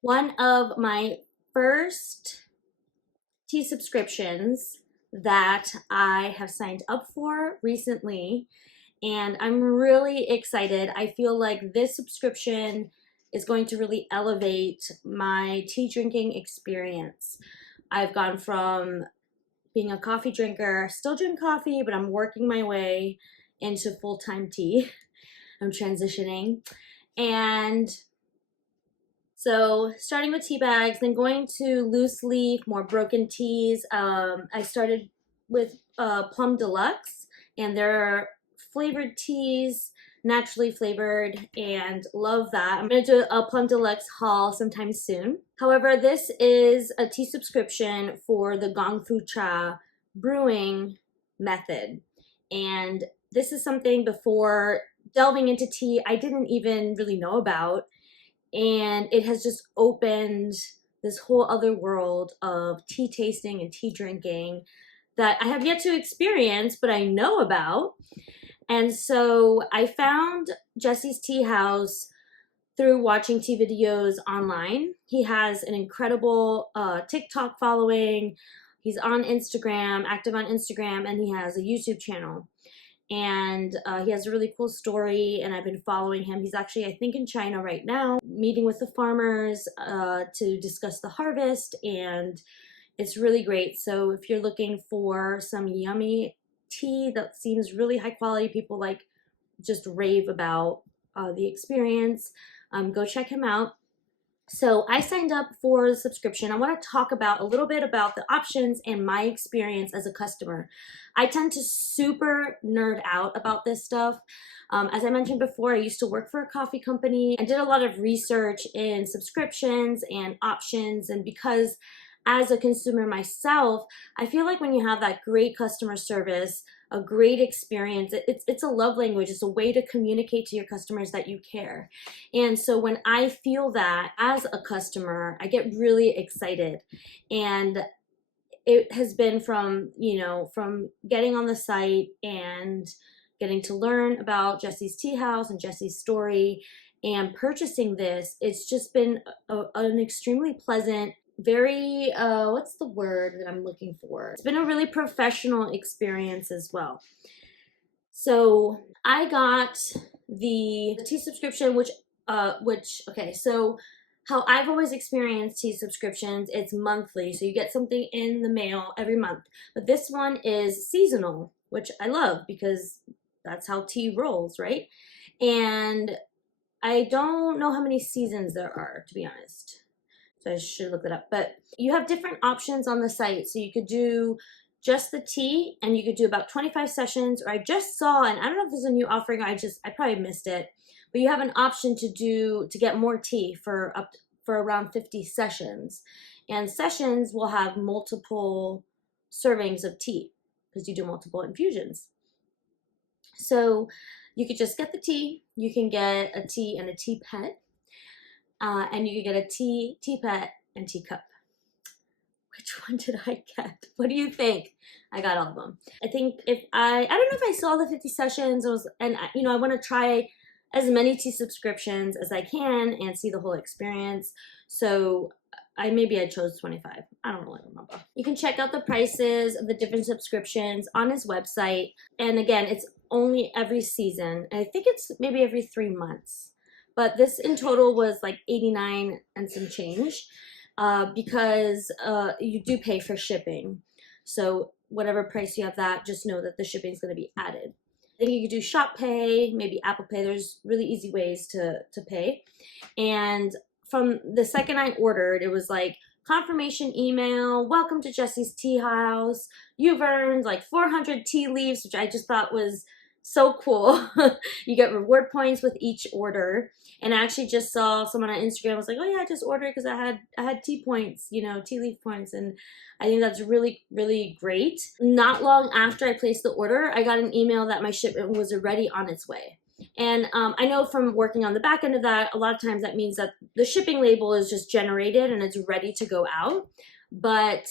One of my first tea subscriptions that I have signed up for recently, and I'm really excited. I feel like this subscription is going to really elevate my tea drinking experience. I've gone from being a coffee drinker, I still drink coffee, but I'm working my way into full-time tea. I'm transitioning. And so starting with tea bags, then going to loose leaf, more broken teas. I started with Plum Deluxe, and they're flavored teas, naturally flavored, and love that. I'm going to do a Plum Deluxe haul sometime soon. However, this is a tea subscription for the Gong Fu Cha brewing method. And this is something before delving into tea I didn't even really know about, and it has just opened this whole other world of tea tasting and tea drinking that I have yet to experience, but I know about. And so I found Jesse's Tea House through watching tea videos online. He has an incredible TikTok following. He's on Instagram, active on Instagram, and he has a YouTube channel. And he has a really cool story, and I've been following him. He's actually, I think, in China right now, meeting with the farmers to discuss the harvest, and it's really great. So if you're looking for some yummy tea that seems really high quality, people like just rave about the experience, go check him out. So I signed up for the subscription. I want to talk about a little bit about the options and my experience as a customer. I tend to super nerd out about this stuff. As I mentioned before, I used to work for a coffee company and did a lot of research in subscriptions and options. And because as a consumer myself, I feel like when you have that great customer service, a great experience, it's a love language. It's a way to communicate to your customers that you care. And so when I feel that as a customer, I get really excited. And it has been from, from getting on the site and getting to learn about Jesse's Tea House and Jesse's story and purchasing this. It's just been an extremely pleasant, very what's the word that I'm looking for? It's been a really professional experience as well. So I got the tea subscription, which okay, so how I've always experienced tea subscriptions, it's monthly, so you get something in the mail every month. But this one is seasonal, which I love because that's how tea rolls, right? And I don't know how many seasons there are, to be honest. So I should look that up. But you have different options on the site. So you could do just the tea, and you could do about 25 sessions, or I just saw, and I don't know if there's a new offering, I probably missed it, but you have an option to get more tea for around 50 sessions. And sessions will have multiple servings of tea because you do multiple infusions. So you could just get the tea, you can get a tea and a tea pet, and you could get a teapot, and teacup. Which one did I get? What do you think? I got all of them. I think I don't know if I saw the 50 sessions. I want to try as many tea subscriptions as I can and see the whole experience. So maybe I chose 25. I don't really remember. You can check out the prices of the different subscriptions on his website. And again, it's only every season. And I think it's maybe every 3 months. But this in total was like 89 and some change because you do pay for shipping. So whatever price you have that, just know that the shipping is going to be added. I think you could do Shop Pay, maybe Apple Pay. There's really easy ways to pay. And from the second I ordered, it was like confirmation email, welcome to Jesse's Tea House. You've earned like 400 tea leaves, which I just thought was so cool. You get reward points with each order. And I actually just saw someone on Instagram was like, oh yeah, I just ordered because I had tea points, tea leaf points. And I think that's really, really great. Not long after I placed the order, I got an email that my shipment was already on its way. And I know from working on the back end of that, a lot of times that means that the shipping label is just generated and it's ready to go out. But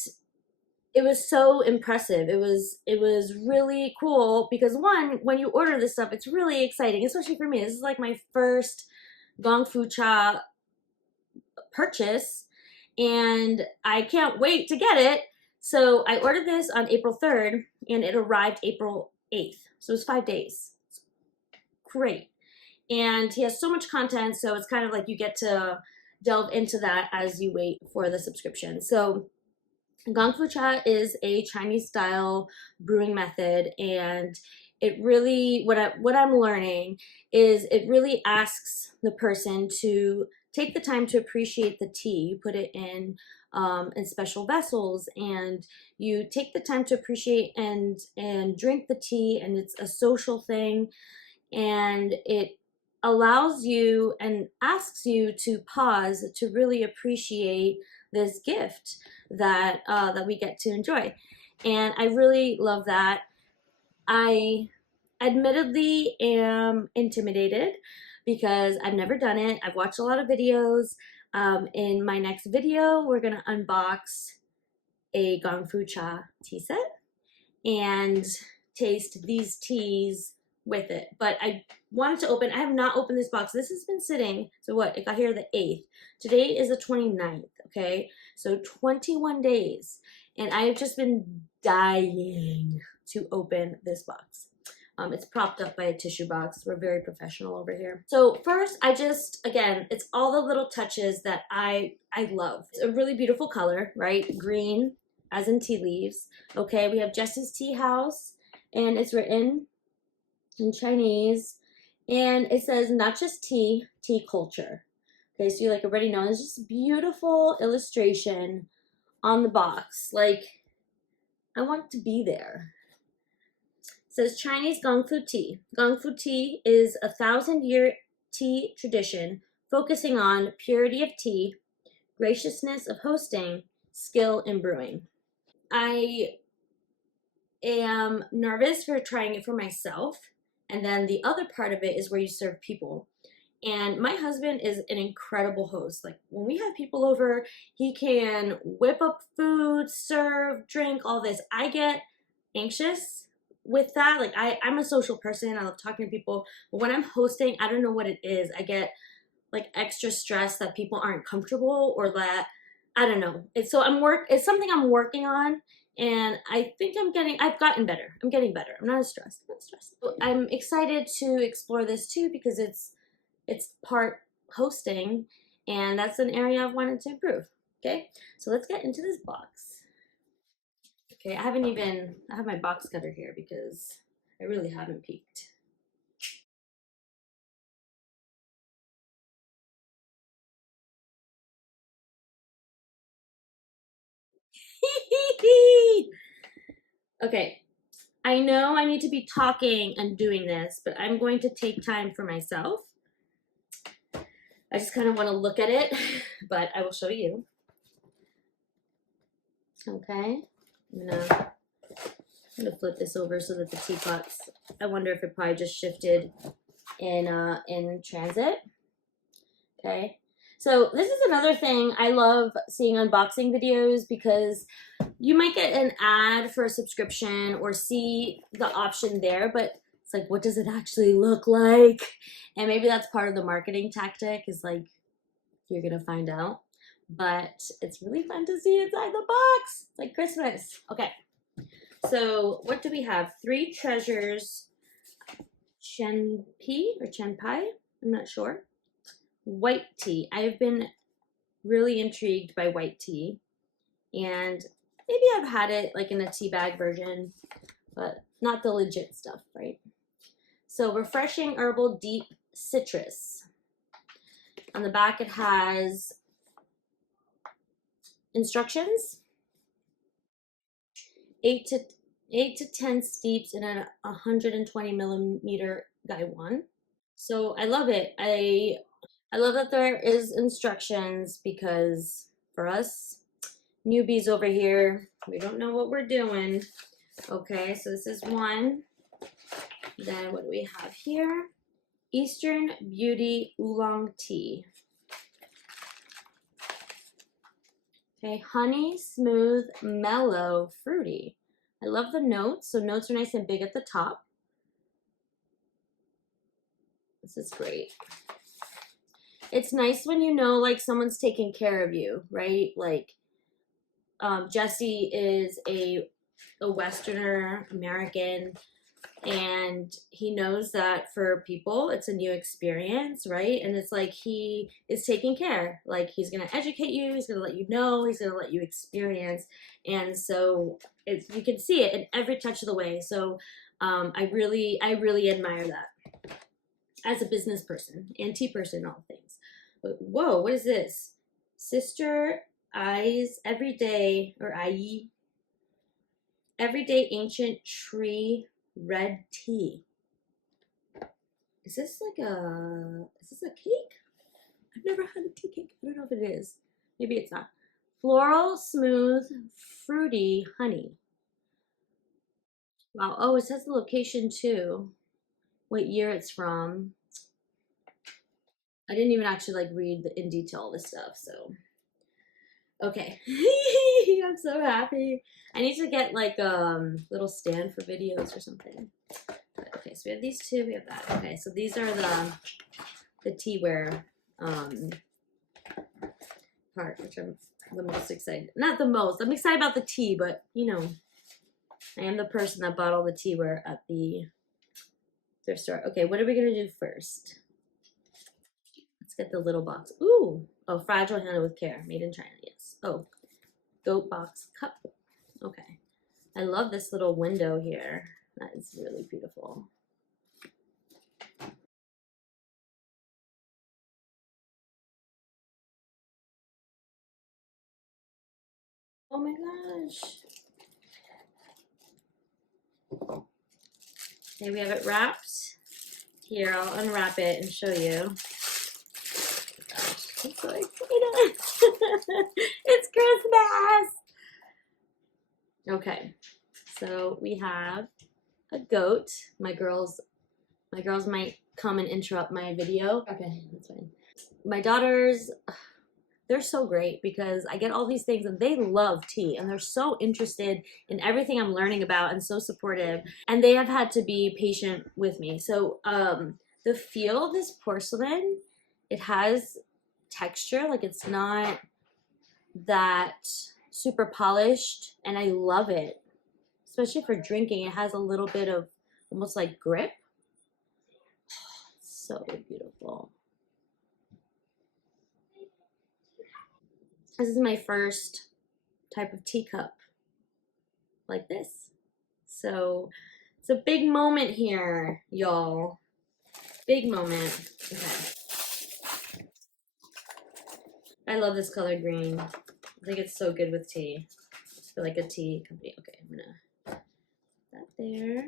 it was so impressive. It was really cool because one, when you order this stuff, it's really exciting, especially for me. This is like my first Gong Fu Cha purchase, and I can't wait to get it. So I ordered this on April 3rd and it arrived April 8th. So it's 5 days. Great. And he has so much content, so it's kind of like you get to delve into that as you wait for the subscription. So Gong Fu Cha is a Chinese style brewing method, and it really, what I'm learning is it really asks the person to take the time to appreciate the tea. You put it in special vessels, and you take the time to appreciate and drink the tea, and it's a social thing, and it allows you and asks you to pause to really appreciate this gift that we get to enjoy. And I really love that. I admittedly am intimidated because I've never done it. I've watched a lot of videos. In my next video, we're gonna unbox a Gong Fu Cha tea set and taste these teas with it. But I wanted to open, I have not opened this box. This has been sitting, so what, it got here the 8th. Today is the 29th, okay? So 21 days. And I've just been dying to open this box. It's propped up by a tissue box. We're very professional over here. So first, again, it's all the little touches that I love. It's a really beautiful color, right? Green, as in tea leaves. Okay, we have Jessie's Tea House, and it's written in Chinese, and it says not just tea, tea culture. Okay, so you like already know there's just beautiful illustration on the box. Like, I want to be there. It says Chinese Gong Fu Tea. Gong Fu Tea is a 1,000-year tea tradition focusing on purity of tea, graciousness of hosting, skill in brewing. I am nervous for trying it for myself. And then the other part of it is where you serve people. And my husband is an incredible host. Like, when we have people over, he can whip up food, serve, drink, all this. I get anxious with that. Like, I'm a social person. I love talking to people. But when I'm hosting, I don't know what it is. I get like extra stress that people aren't comfortable, or that, I don't know. It's something I'm working on. And I think I've gotten better. I'm getting better. I'm not as stressed. I'm not stressed. I'm excited to explore this too, because it's part hosting, and that's an area I've wanted to improve. Okay, so let's get into this box. Okay, I have my box cutter here because I really haven't peeked. Okay, I know I need to be talking and doing this, but I'm going to take time for myself. I just kind of want to look at it, but I will show you. Okay, I'm gonna flip this over so that the teapots, I wonder if it probably just shifted in transit. Okay, so this is another thing I love seeing unboxing videos, because you might get an ad for a subscription or see the option there, but it's like, what does it actually look like? And maybe that's part of the marketing tactic, is like, you're gonna find out. But it's really fun to see inside the box. It's like Christmas. Okay, so what do we have? Three Treasures Chen Pai, I'm not sure. White tea. I've been really intrigued by white tea, and maybe I've had it like in a tea bag version, but not the legit stuff, right? So refreshing herbal deep citrus. On the back it has instructions. 8 to 10 steeps in a 120 millimeter Gaiwan. So I love it. I love that there is instructions, because for us newbies over here, we don't know what we're doing. Okay, so this is one. Then what do we have here? Eastern Beauty Oolong Tea. Okay, honey, smooth, mellow, fruity. I love the notes. So notes are nice and big at the top. This is great. It's nice when you know like someone's taking care of you, right? Like Jesse is a Westerner American, and he knows that for people it's a new experience, right? And it's like he is taking care, like he's going to educate you, he's going to let you know, he's going to let you experience. And so it's, you can see it in every touch of the way. So I really admire that as a business person and tea person, all things. But whoa, what is this? Sister Eyes Everyday, or IE, Everyday Ancient Tree Red Tea. Is this a cake? I've never had a tea cake. I don't know if it is. Maybe it's not. Floral, smooth, fruity honey. Wow. Oh, it says the location too. What year it's from. I didn't even actually like read in detail this stuff, so. Okay. I'm so happy. I need to get like little stand for videos or something. Okay, so we have these two, we have that. Okay, so these are the teaware part, which I'm the most excited. Not the most. I'm excited about the tea, but you know, I am the person that bought all the teaware at the thrift store. Okay, what are we gonna do first? Let's get the little box. Ooh, oh, fragile handle with care, made in China. Yes. Oh, goat box cup. Okay, I love this little window here. That is really beautiful. Oh my gosh. Okay, we have it wrapped. Here, I'll unwrap it and show you. I'm so excited. It's Christmas. Okay, so we have a goat. My girls might come and interrupt my video. Okay, that's fine. My daughters, they're so great because I get all these things and they love tea and they're so interested in everything I'm learning about and so supportive. And they have had to be patient with me. So the feel of this porcelain, it has texture, like it's not that super polished, and I love it, especially for drinking. It has a little bit of almost like grip. So beautiful. This is my first type of teacup like this. So it's a big moment here, y'all. Big moment. Okay. I love this color green. I think it's so good with tea. I feel like a tea company. Okay, I'm gonna put that there.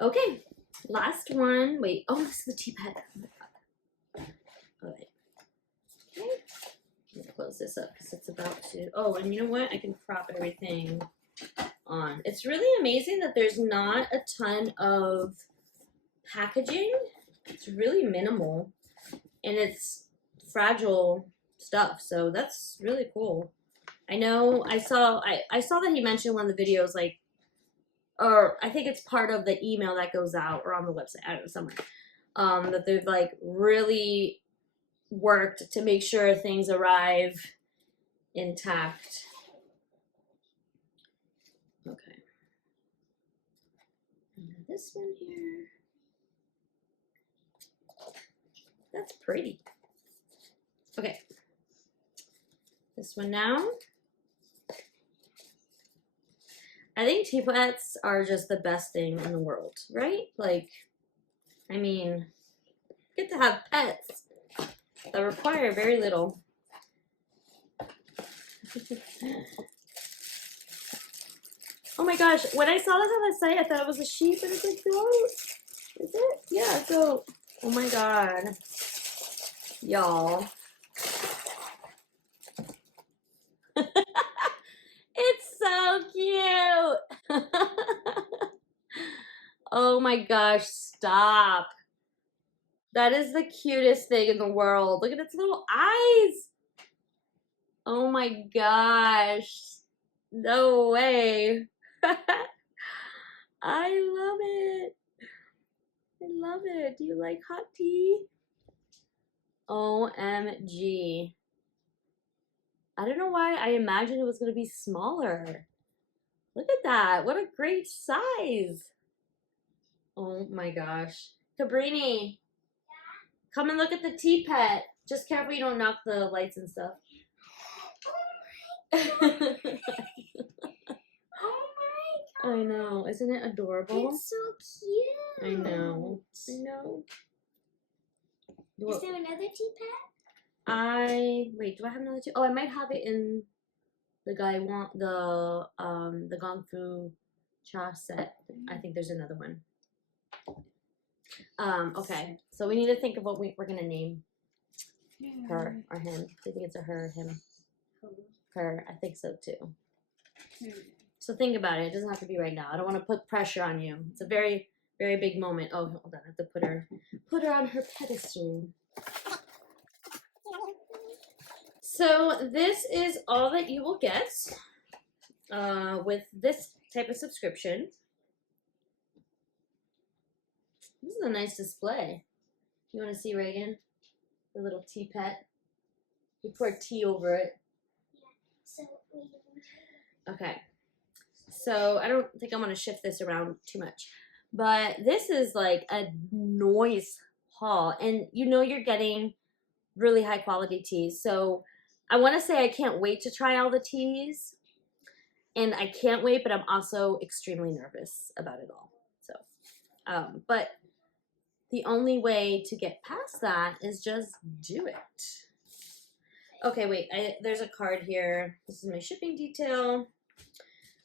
Okay, last one. Wait, oh, this is the tea pad. All right. Okay. I'm gonna close this up because it's about to. Oh, and you know what? I can prop everything on. It's really amazing that there's not a ton of packaging. It's really minimal, and it's fragile stuff. So that's really cool. I know I saw that he mentioned one of the videos, like, or I think it's part of the email that goes out or on the website, I don't know, somewhere. That they've like really worked to make sure things arrive intact. Okay. And this one here. That's pretty. Okay. This one now. I think teapots are just the best thing in the world, right? Like, I mean, get to have pets that require very little. Oh my gosh, when I saw this on the site, I thought it was a sheep, but it's a goat. Is it? Yeah, a goat. Oh my god. Y'all. It's so cute. Oh my gosh, stop. That is the cutest thing in the world. Look at its little eyes. Oh my gosh. No way. I love it. I love it. Do you like hot tea? OMG. I don't know why I imagined it was going to be smaller. Look at that. What a great size. Oh my gosh. Cabrini, come and look at the tea pet. Just careful you don't knock the lights and stuff. Oh my I know. Isn't it adorable? It's so cute. I know. I know. Is there another tea pet? Wait, do I have another tea? Oh, I might have it in the Gong Fu Cha set. I think there's another one. Okay. So we need to think of what we're gonna name her or him. Do you think it's a her or him? Her. I think so too. So think about it. It doesn't have to be right now. I don't want to put pressure on you. It's a very, very big moment. Oh, hold on. I have to put her on her pedestal. So this is all that you will get with this type of subscription. This is a nice display. You want to see Reagan? The little tea pet. You pour tea over it. Okay. So I don't think I'm going to shift this around too much. But this is like a noise haul. And you know you're getting really high quality teas. So I want to say I can't wait to try all the teas. And I can't wait, but I'm also extremely nervous about it all. So, but the only way to get past that is just do it. Okay, wait, there's a card here. This is my shipping detail.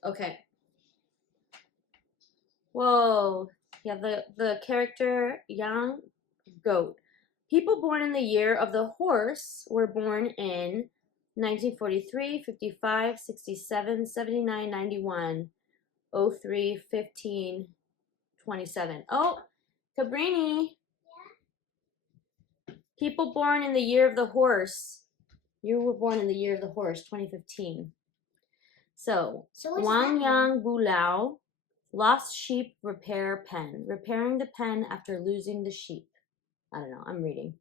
Okay. Whoa. Yeah, the character Yang Goat. People born in the year of the horse were born in 1943, 55, 67, 79, 91, 03, 15, 27. Oh, Cabrini. Yeah. People born in the year of the horse. You were born in the year of the horse, 2015. So Wang Yang Bulao, lost sheep repair pen. Repairing the pen after losing the sheep. I don't know, I'm reading.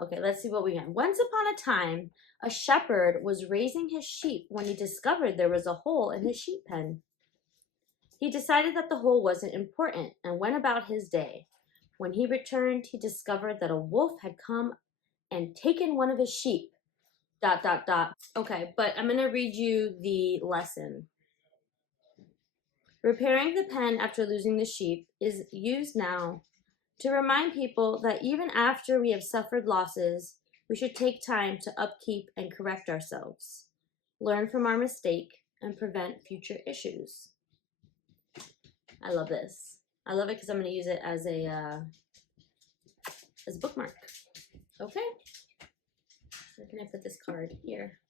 Okay, let's see what we got. Once upon a time, a shepherd was raising his sheep when he discovered there was a hole in his sheep pen. He decided that the hole wasn't important and went about his day. When he returned, he discovered that a wolf had come and taken one of his sheep. ... Okay, but I'm going to read you the lesson. Repairing the pen after losing the sheep is used now to remind people that even after we have suffered losses, we should take time to upkeep and correct ourselves, learn from our mistake, and prevent future issues. I love this. I love it because I'm going to use it as a bookmark. Okay. Where can I put this card? Here.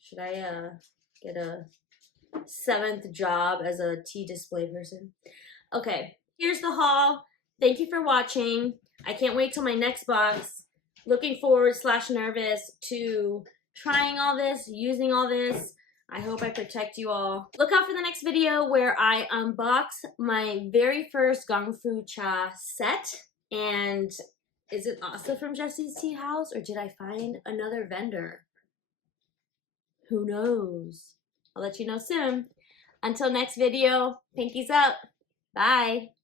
Should I get a 7th job as a tea display person? Okay, here's the haul. Thank you for watching. I can't wait till my next box. Looking forward / nervous to trying all this, using all this. I hope I protect you all. Look out for the next video where I unbox my very first Gong Fu Cha set. And is it also from Jesse's Tea House, or did I find another vendor? Who knows? I'll let you know soon. Until next video, pinkies up. Bye.